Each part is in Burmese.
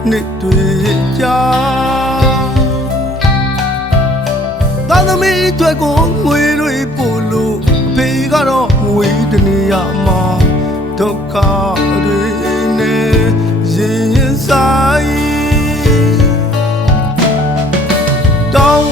ထွက်တာနှစ်တွေကြာသာသမီအတွက်ကိုငွေတွေပို့လို့အဖေကတော့ငွေတနေရမှာဒုက္ခတွေနဲ့ရင်ရင်ဆိုင်တောင်း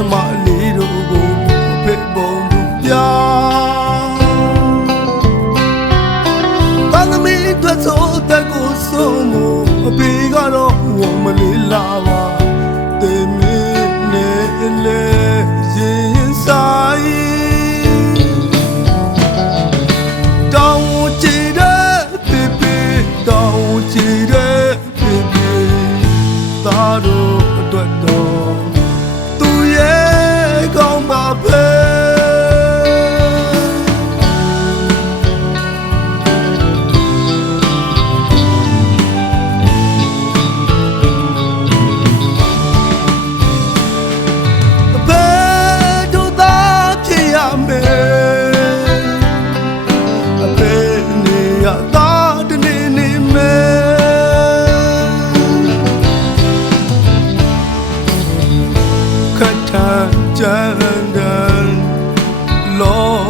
လေးနဲ့ညီမလေးတို့ကိုအဖေပုံသူပြတန်သမီးအတွက်ဆိုတဲ့ကိုဆုံးမ ခတ်ထန်ကြမ်းတန်လော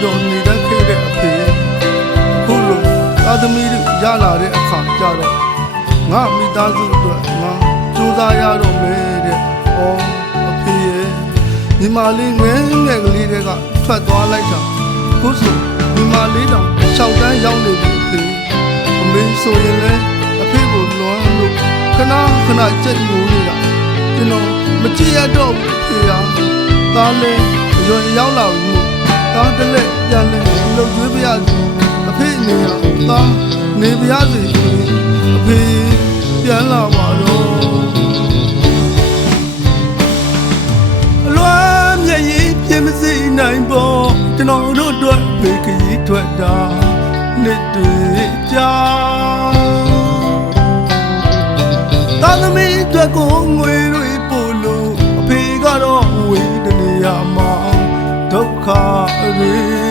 ပျော်ပျော်နေတတ်ခဲ့တဲ့အဖေခုလိုသာသမီတွေရလာတဲ့အခါကြတော့ငါမိသားစုအတွက်ငါစူးစမ်းရတော့မယ်တဲ့။အော်အဖေရဲ့ညီမလေးငယ်ငယ်ကလေးတွေကထွက်သွားလိုက်တာခုဆိုညီမလေးတောင်၆တန်းရောက်နေပြီအဖေ။အမေဆိုရင်လည်းအဖေကိုလွမ်းလို့ခဏခဏကြက်လို့နေတာကျွန်တော်မကြည့်ရတော့ဘူးအဖေဟာ။သားလည်းအရွယ်ရောက်လာပြီ မို့သားတစ်လက်ပြန်လဲလှုပ်ကြွေးပြရစီအဖေနေရသားနေပြရစီအဖေပြန်လာပါတော့အလွမ်းမျက်ရည်ပြင်းမစိနိုင်ပေါ်ကျွန်တော်တို့အတွက်ဖေခရီးထွက်တာနှစ်တွေကြာတာသမီးအတွက်ကိုငွေ ဒု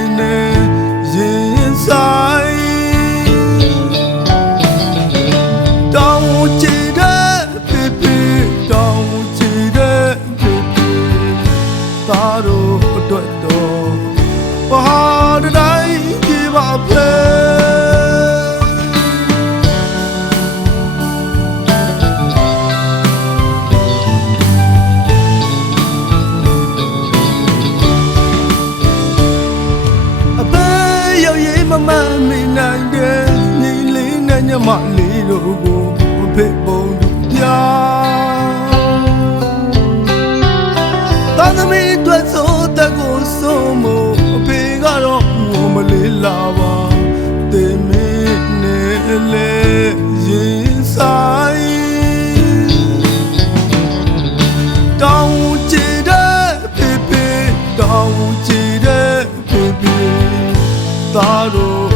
လေးနဲ့ညမလေးတို့ကိုအဖေပုံသူပြသာသမီအတွက်ဆိုတဲ့ကိုဆုံးမအဖေကတော့ဝမလေးလာပါတေမင်းနဲ့လေရင်ဆိုင်တောင်းကြည့်တဲ့ဖေဖေတောင်းကြည့်တဲ့ဖေဖေသားတို့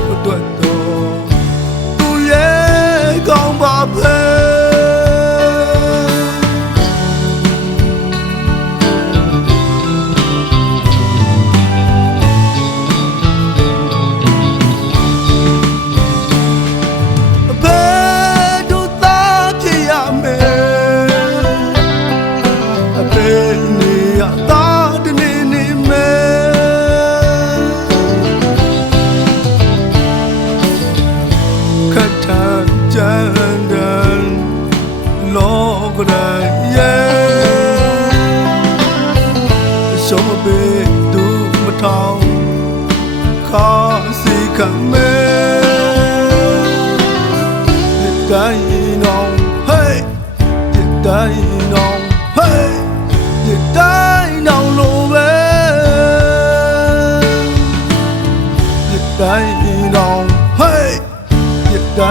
yeah ชมเบดูมาทองขอสีขังเมติใจนองเฮ้ยติดใจนองเฮ้ยติดใจนองลูเวติดใจนองเฮ้ยติดใจ